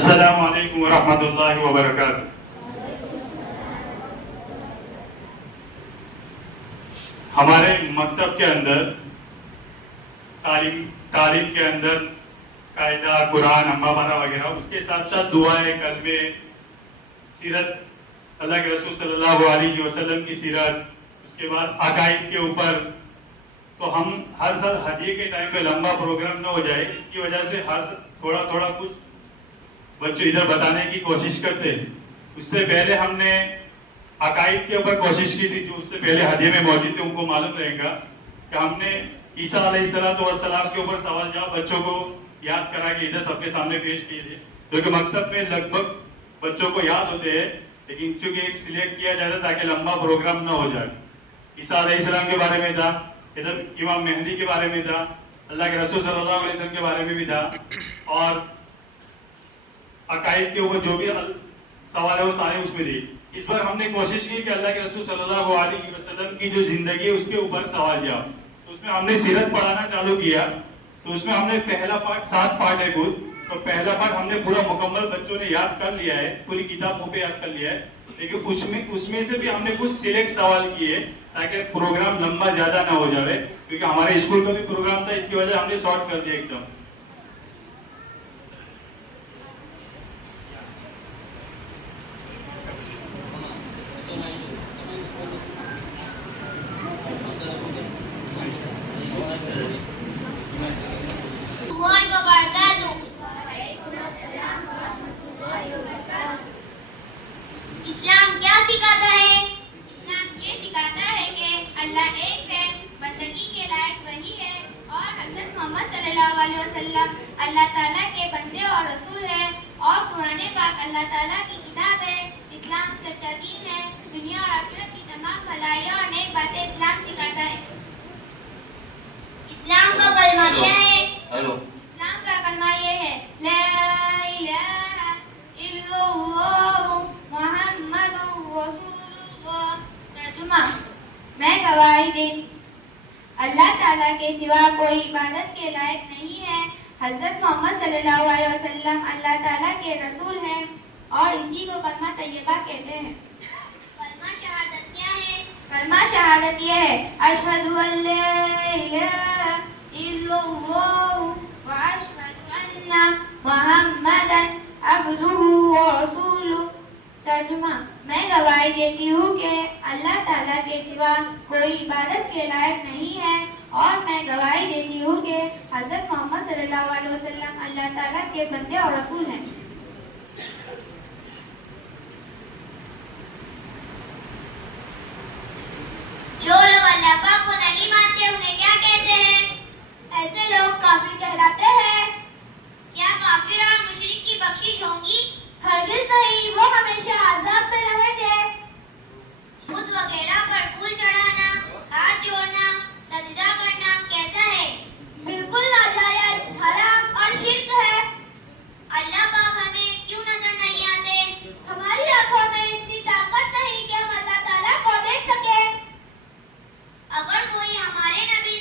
अस्सलामु अलैकुम वरहमतुल्लाहि वबरकातुह। हमारे मकतब के अंदर तालीम के अंदर कायदा, कुरान, अम्माबारा वगैरह, उसके साथ साथ दुआएं, कलमे, सीरत, अल्लाह के रसूल सल्लल्लाहु अलैहि वसल्लम की सीरत, उसके बाद अकाइद के ऊपर। तो हम हर साल हदिये के टाइम पे लंबा प्रोग्राम न हो जाए, इसकी वजह से हर थोड़ा थोड़ा कुछ बच्चों इधर बताने की कोशिश करते हैं। उससे पहले हमने अकाइद के ऊपर कोशिश की थी, जो उससे पहले हदिये में मौजूद थे उनको मालूम रहेगा कि हमने ईसा अलैहिस्सलाम के ऊपर सवाल जवाब बच्चों को याद करा के इधर सबके सामने पेश किए थे, जो कि मकतब में लगभग बच्चों को याद होते हैं, लेकिन चूंकि एक सिलेक्ट किया जाता ताकि लंबा प्रोग्राम न हो जाए। ईसा अलैहिस्सलाम के बारे में था, इधर इमाम मेहदी के बारे में था, अल्लाह के रसूल सल्लल्लाहु अलैहि वसल्लम के बारे में भी था, और अकाइद के ऊपर जो भी सवाल है वो सारे उसमें थे। इस बार हमने कोशिश की कि अल्लाह के रसूल सल्लल्लाहु अलैहि वसल्लम की जो जिंदगी है उसके ऊपर सवाल जवाब, तो उसमें हमने सीरत पढ़ाना चालू किया। तो उसमें हमने पहला पार्ट, 7 पार्ट है कुल, तो पहला पार्ट हमने पूरा मुकम्मल बच्चों ने याद कर लिया है, पूरी किताब मुंह पे याद कर लिया है, लेकिन उसमें से भी हमने कुछ सिलेक्ट सवाल किए ताकि प्रोग्राम लंबा ज्यादा ना हो जाए, क्योंकि हमारे स्कूल का भी प्रोग्राम था, इसकी वजह हमने शॉर्ट कर दिया एकदम। इस्लाम क्या सिखाता है? इस्लाम ये सिखाता है कि अल्लाह एक है, बंदगी के लायक वही है, और हज़रत मोहम्मद सल्लल्लाहु अलैहि वसल्लम अल्लाह ताला के बंदे और रसूल है, और कुरान पाक अल्लाह ताला की किताब है। इस्लाम सच्चा दीन है, दुनिया और आखिरत की तमाम भलाइयाँ और नेक बातें इस्लाम सिखाता है। इस्लाम का कलमा क्या है? इस्लाम का कलमा ये है, ला इलाहा इल्लल्लाह मुहम्मदुर रसूलुल्लाह। तर्जुमा, मैं गवाही दे अल्लाह ताला के सिवा कोई इबादत के लायक नहीं है, हज़रत मोहम्मद सल्लल्लाहु अलैहि वसल्लम अल्लाह ताला के रसूल हैं, और इसी को कलमा तैयबा कहते हैं। कलमा शहादत क्या है? कलमा शहादत ये है, अशहदु अल्ला इलाहा इल्लल्लाह व अशहदु अन्ना मुहम्मदन अब्दुहु व रसूलुहु। तर्जुमा, मैं गवाही देती हूँ कि अल्लाह ताला के सिवा कोई इबादत के लायक नहीं है, और मैं गवाही देती हूँ कि हज़रत मोहम्मद सल्लल्लाहु अलैहि वसल्लम अल्लाह ताला के बंदे और रसूल हैं। जो लोग अल्लाह पाक को नहीं मानते उन्हें क्या कहते हैं? ऐसे लोग काफिर कहलाते हैं। क्या काफिर और मुशरिक की बख्शिश होगी? हरगिज़ नहीं, वो हमेशा अज़ाब में रहेंगे। खुद वगैरह पर फूल चढ़ाना, हाथ जोड़ना, सजदा करना कैसा है? बिल्कुल नाजायज, हराम और शिर्क है। अल्लाह पाक हमें क्यों नजर नहीं आते? हमारी आंखों में इतनी ताकत नहीं कि हम अल्लाह ताला को देख सके। अगर कोई हमारे नबी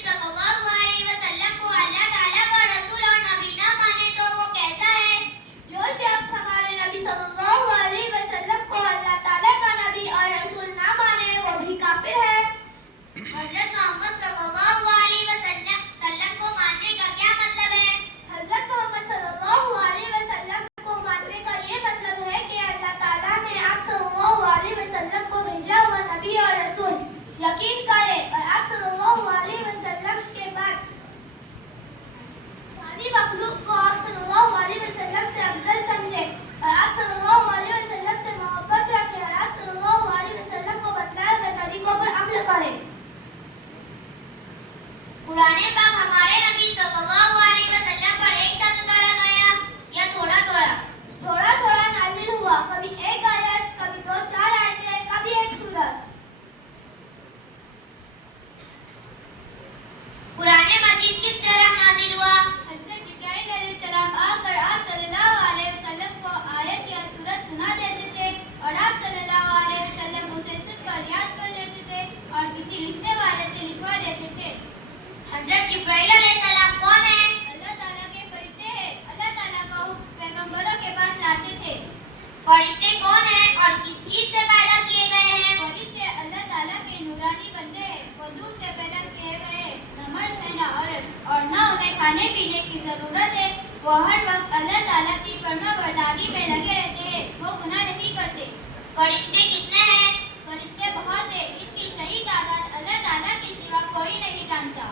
किससे पैदा किए गए हैं? फरिश्ते अल्लाह ताला के नूरानी बंदे हैं। वो दूर से पैदा किए गए हैं, न मर्द है न औरत, और न उन्हें खाने पीने की जरूरत है। वो हर वक्त अल्लाह ताला की फरमाबरदारी में लगे रहते हैं। वो गुनाह नहीं करते। फरिश्ते कितने हैं? फरिश्ते बहुत हैं। इनकी सही तादाद अल्लाह ताला के सिवा कोई नहीं जानता।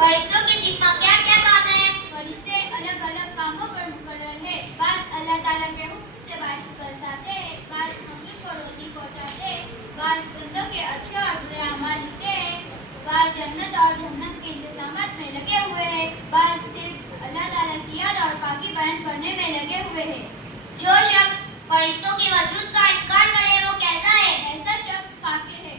फरिश्तों के जिम्मा क्या क्या काम है? फरिश्ते अलग अलग कामों पर मुकर्रर है। बाज़ अल्लाह ताला के हुक्म से बारिश बरसाते हैं, बाज़ मखलूक को रोजी पहुंचाते हैं, बाज़ बंदों के अच्छे और बुरे अमाल लिखते हैं, बाज़ जन्नत और जहन्नम के इंतजामात में लगे हुए हैं, बाज़ सिर्फ अल्लाह ताला की याद और पाकी बयान करने में लगे हुए हैं। जो शख्स फरिश्तों के वजूद का इनकार करे वो कैसा है? ऐसा शख्स काफिर है।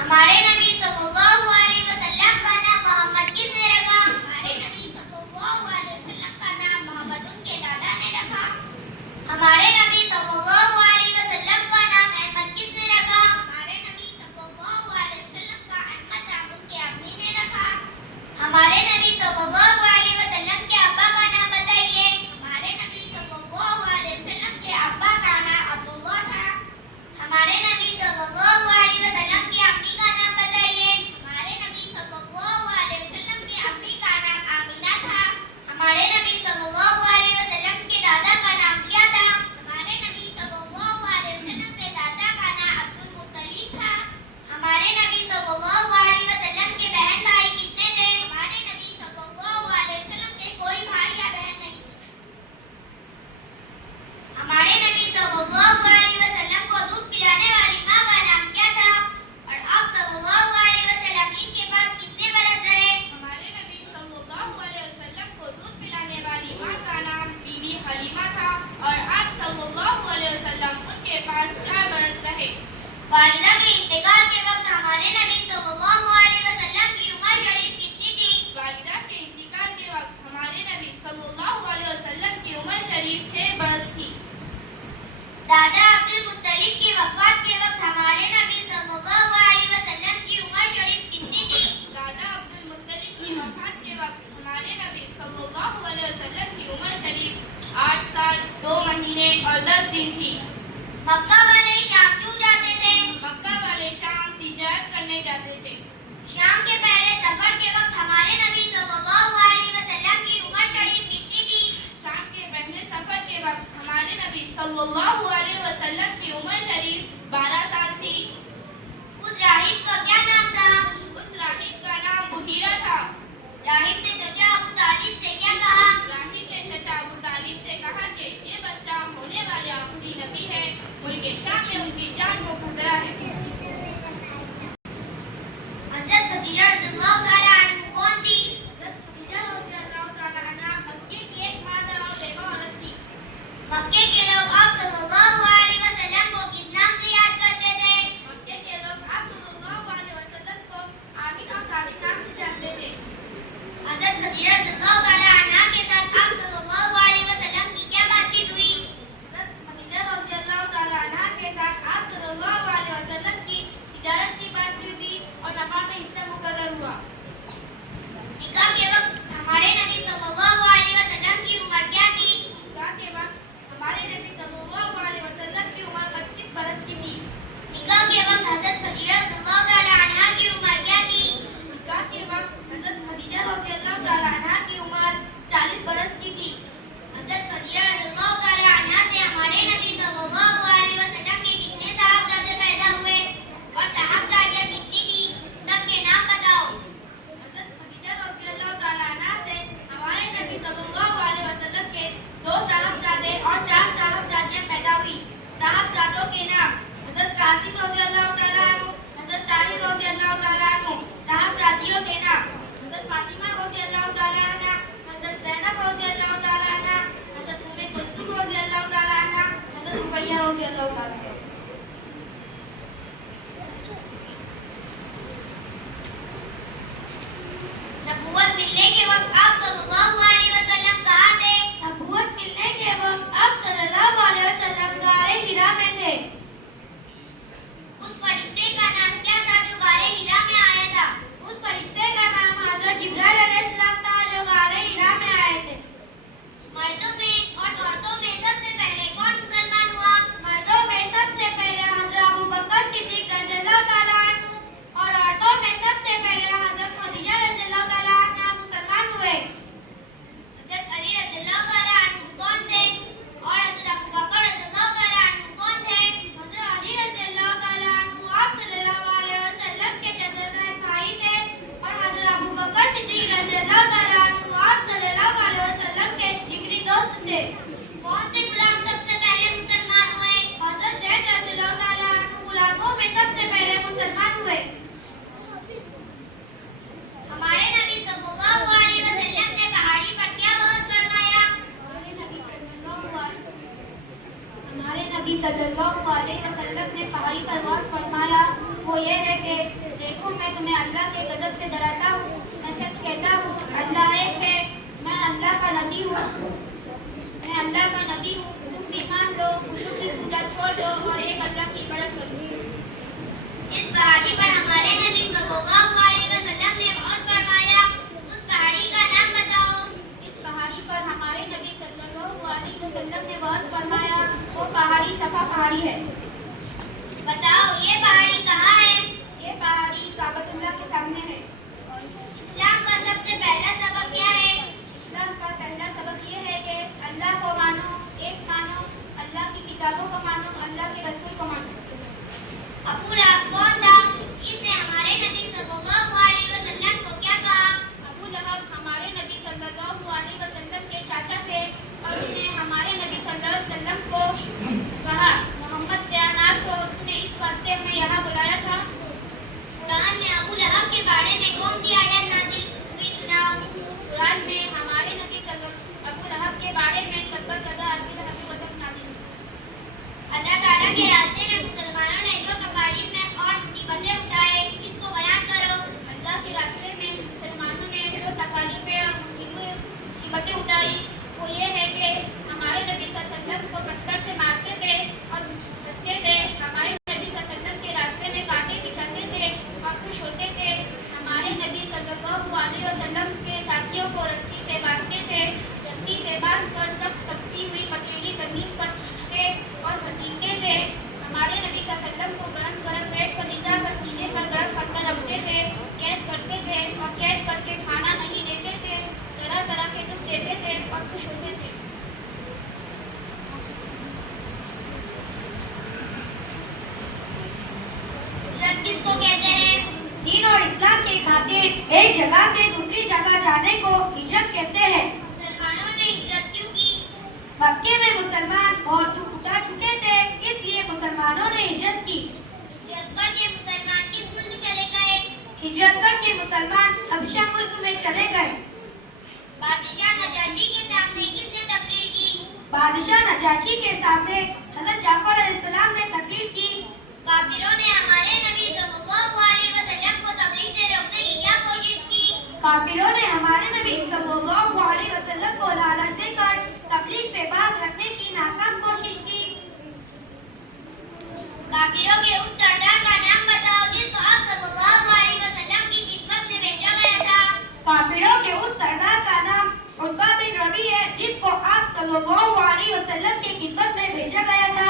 हमारे नबी सल्लल्लाहु अलैहि वसल्लम का नाम मोहम्मद किसने रखा? हमारे नबी सल्लल्लाहु अलैहि वसल्लम का नाम मोहम्मद उनके दादा ने रखा। हमारे नबी सल्लल्लाहु अलैहि वसल्लम का नाम अहमद किसने रखा? हमारे नबी सल्लल्लाहु अलैहि वसल्लम का अहमद नाम उनके अम्मी ने रखा। हमारे नबी सल्लल्लाहु अलैहि वसल्लम के अब्बा का नाम बताइए। हमारे नबी सल्लल्लाहु अलैहि वसल्लम के अब्बा का नाम अब्दुल्लाह था। हमारे नबी सल्लल्लाहु अलैहि वसल्लम की अम्मी का नाम बताइए। हमारे नबी सल्लल्लाहु अलैहि वसल्लम की अम्मी का नाम आमिना था। हमारे नबी सल्लल्लाहु अलैहि वसल्लम के दादा का नाम क्या था? हमारे नबी सल्लल्लाहु अलैहि वसल्लम के दादा का नाम अब्दुल मुत्तलिब था। हमारे नबी सल्लल्लाहु अलैहि वसल्लम के बहन भाई कितने थे? हमारे नबी सल्लल्लाहु अलैहि वसल्लम के कोई भाई या बहन नहीं। हमारे नबी सल्लल्लाहु अलैहि वसल्लम को दूध पिलाने वाली माँ का नाम क्या था? और आप सल्लल्लाहु अलैहि वसल्लम इनके पास कितने बरस रहे? हमारे नबी सल्लल्लाहु अलैहि वसल्लम को दूध पिलाने वाली माँ का नाम बीबी हलीमा था, और आप सल्लल्लाहु अलैहि वसल्लम उनके पास 4 बरस रहे। वालिदा के इंतकाल के वक्त हमारे नबी सल्लल्लाहु अलैहि वसल्लम की उम्र शरीफ कितनी थी? वालिदा के इंतकाल के वक्त हमारे नबी सल्लल्लाहु अलैहि वसल्लम की उम्र शरीफ 6 बरस थी। दादा अब्दुल मुत्तलिब की वफात के वक्त हमारे नबी सल्लल्लाहु अलैहि वसल्लम की उम्र शरीफ कितनी थी? दादा अब्दुल मुत्तलिब की वफात के वक्त हमारे नबी सल्लल्लाहु अलैहि वसल्लम की उम्र शरीफ 8 साल 2 महीने और 10 दिन थी। मक्का वाले शाम क्यों जाते थे? मक्का वाले शाम तिजारत करने जाते थे। शाम के पहले सफर के वक्त हमारे नबी सल्लल्लाहु अलैहि वसल्लम की उम्र शरीफ कितनी थी? शाम के पहले सफर के वक्त हमारे नबी सल्लल्लाहु अलैहि वसल्लम की उम्र शरीफ 12 साल थी। उस राहिब का क्या नाम था? उस राहिब का नाम बुहीरा था। राहिब ने चचा अबू तालिब से क्या कहा? राहिब ने चचा अबू तालिब से कहा कि ये बच्चा होने वाले आखिरी नबी है, मुल्क शाम में उनकी जान को खतरा है। हज़रत खदीजा रज़ियल्लाहु ताला अन्हा कौन थी? हज़रत खदीजा रज़ियल्लाहु ताला अन्हा मक्के की एक मादा और बेवा औरत थी। मक्के के लोग आप सल्लल्लाहु अलैहि वसल्लम को किस नाम से याद करते थे? मक्के के लोग आप सल्लल्लाहु अलैहि वसल्लम को आमिन और सादिक नाम से जानते थे। हज़रत खदीजा रज़ियल्लाहु ताला अन्हा के साथ आप सल्लल्लाहु अलैहि वसल्लम की क्या बातचीत हुई? हज़रत खदीजा रज़ियल्लाहु ताला अन्हा के साथ आप सल्लल्लाहु अलैहि वसल्लम की तिजारत की बातचीत हुई और नफा में हिस्सा मुकर्रर हुआ। निकाह के वक्त हमारे नबी सल्लल्लाहु अलैहि वसल्लम की उम्र क्या थी? निकाह के वक्त हमारे नबी सल्लल्लाहु अलैहि वसल्लम की उम्र 25 बरस की थी। निकाह के वक्त हज़रत खदीजा रज़ियल्लाहु ताला अन्हा की उम्र क्या थी? निकाह के वक्त हज़रत खदीजा रज़ियल्लाहु ताला अन्हा की उम्र 40 बरस की थी। हज़रत खदीजा रज़ियल्लाहु ताला अन्हा से हमारे नबी सल्लल्लाहु अलैहि वसल्लम के कितने साहबजादे पैदा हुए और साहबजादियाँ कितनी थी? सबके नाम बताओ। हज़रत खदीजा रज़ियल्लाहु ताला अन्हा से हमारे नबी सल्लल्लाहु अलैहि वसल्लम के 2 साहबजादे और 4 साहबजादियाँ पैदा हुई। साहबजादों के नाम हज़रत कासिम रज़ियल्लाहु ताला अन्हु, हज़रत ताहिर रज़ियल्लाहु ताला अन्हु। साहबजादियों के नाम हज़रत फातिमा रज़ियल्लाहु ताला अन्हा, हज़रत ज़ैनब रज़ियल्लाहु ताला अन्हा, हज़रत उम्मे कुलसूम रज़ियल्लाहु ताला अन्हा, हज़रत रुक़ैया रज़ियल्लाहु ताला अन्हा। नबूवत मिलने के वक्त आप सल्लल्लाहु अलैहि वसल्लम कहाँ थे? नबूवत मिलने के वक्त आप सल्लल्लाहु अलैहि वसल्लम गारे हिरा में थे। उस फरिश्ते का नाम क्या था जो गारे हिरा में आया था? उस फरिश्ते का नाम हज़रत जिब्राइल अलैहिस्सलाम था जो गारे हिरा में आए थे। एक जगह से दूसरी जगह जाने को हिजरत कहते हैं। मुसलमानों ने हिजरत क्यों की? मक्के में मुसलमान बहुत दुख उठा चुके थे, इसलिए मुसलमानों ने हिजरत की। हिजरत करके मुसलमान किस मुल्क चले गए? हिजरत करके मुसलमान हबशा मुल्क में चले गए। बादशाह नजाशी के सामने किसने तकरीर की? बादशाह नजाशी के सामने हजरत जाफर अलैहिस्सलाम ने तकरीर की। काफिरों ने हमारे नबी सल्लल्लाहु अलैहि वसल्लम को तबलीग से रोकने की क्या कोशिश की? काफिरों ने हमारे नबी सल्लल्लाहु अलैहि वसल्लम को लालच देकर तबलीग से बाज रखने की नाकाम कोशिश की। काफिरों के उस सरदार का नाम बताओ जिसको आप सल्लल्लाहु अलैहि वसल्लम की खिदमत में भेजा गया था। काफिरों के उस सरदार का नाम उतबा बिन रबी है, जिसको आप सल्लल्लाहु अलैहि वसल्लम की खिदमत में भेजा गया था।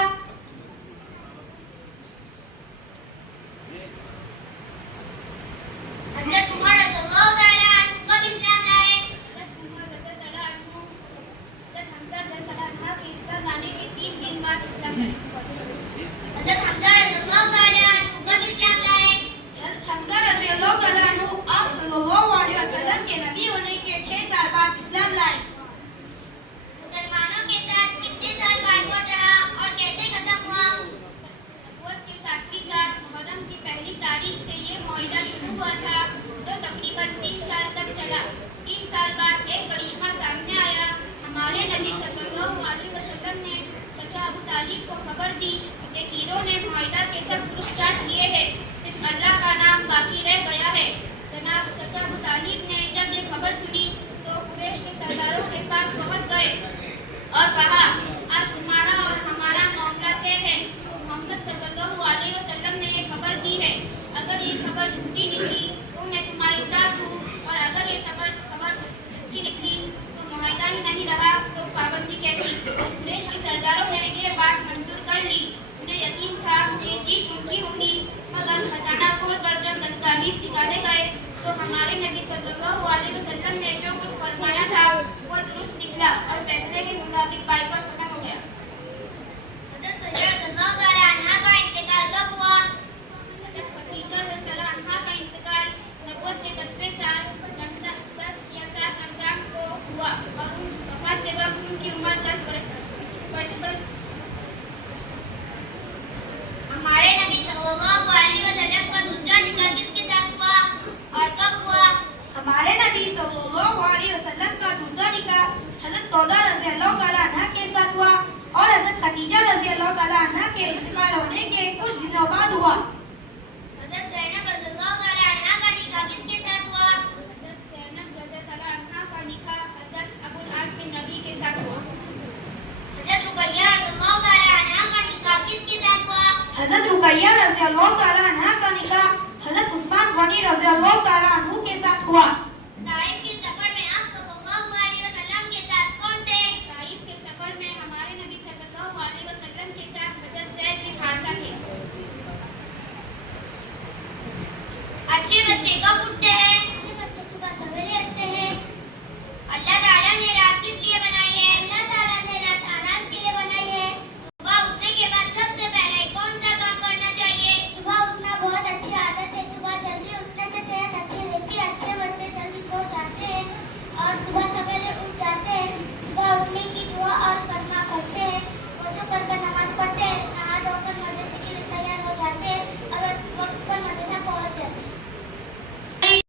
हज़रत उमर रज़ियल्लाहु तआला अन्हु कब इस्लाम लाए? हज़रत उमर रज़ियल्लाहु अन्हु हज़रत हमज़ा रज़ियल्लाहु अन्हु के इस्लाम लाने के 3 दिन बाद इस्लाम लाए। हज़रत हमज़ा रज़ियल्लाहु तआला अन्हु कब इस्लाम लाए? हज़रत हमज़ा रज़ियल्लाहु तआला अन्हु आप सल्लल्लाहु अलैहि वसल्लम के नबी होने के 6 साल बाद इस्लाम लाए। मुसलमानों के साथ कितने साल बाइकआउट रहा और कैसे खत्म हुआ? नबूवत के 7वीं साल मुहर्रम की पहली तारीख से ये मुआहिदा शुरू हुआ था, जो तकरीबन 3 साल तक चला। 3 साल बाद एक करिश्मा सामने आया। हमारे नबी सल्लल्लाहु अलैहि वसल्लम ने चचा अबू तालिब को खबर दी कि कीरों ने मुआहिदा के सब ग्रुप स्टार्ट किए हैं, सिर्फ अल्लाह का नाम बाकी रह गया है। जनाब चचा अबू तालिब ने जब ये खबर सुनी तो कुरैश के सरदारों के पास पहुंच गए और कहा, आज तुम्हारा और हमारा मामला तय है। मोहम्मद सल्लल्लाहु अलैहि वसल्लम ने ये खबर दी है। अगर ये खबर झूठी निकली तो मैं तुम्हारे साथ हूँ, और अगर ये खबर सच्ची निकली तो मुआहिदा ही नहीं रहा तो पाबंदी कैसी? कुरैश के सरदारों ने ये बात मंजूर कर ली। उन्हें यकीन था कि जीत उनकी होगी, मगर खजाना खोलकर जब दस्तावेज निकाले गए तो हमारे नबी सल्लल्लाहु अलैहि वसल्लम ने जो कुछ फरमाया था वो दुरुस्त निकला और फैसले के मुताबिक बाइकआउट खत्म हो गया। हज़रत खदीजा रज़ियल्लाहु तआला अन्हा का इंतकाल कब हुआ? हज़रत खदीजा रज़ियल्लाहु अन्हा का इंतकाल नबूवत के 10वें साल 10 या 7 रमजान को हुआ और वफात के वक्त उनकी उम्र 10 बरस। हमारे नबी सल्लल्लाहु अलैहि वसल्लम का दूसरा निकाह किसके साथ हुआ और कब हुआ? हमारे नबी सल्लल्लाहु अलैहि वसल्लम का दूसरा निकाह हज़रत सौदा रज़ियल्लाहु तआला अन्हा के साथ हुआ और हज़रत खदीजा रज़ियल्लाहु तआला अन्हा के इंतकाल होने के कुछ दिनों बाद हुआ। हज़रत ज़ैनब रज़ियल्लाहु तआला अन्हा का निकाह किसके साथ हुआ? हज़रत ज़ैनब रज़ियल्लाहु तआला अन्हा का निकाह हज़रत अबुल आस बिन नबी के साथ हुआ। हज़रत रुक़ैया रज़ियल्लाहु तआला अन्हा का निकाह किसके साथ हुआ? हज़रत रुक़ैया रज़ियल्लाहु तआला अन्हा का निकाह हज़रत उस्मान गनी रज़ियल्लाहु तआला अन्हु के साथ हुआ।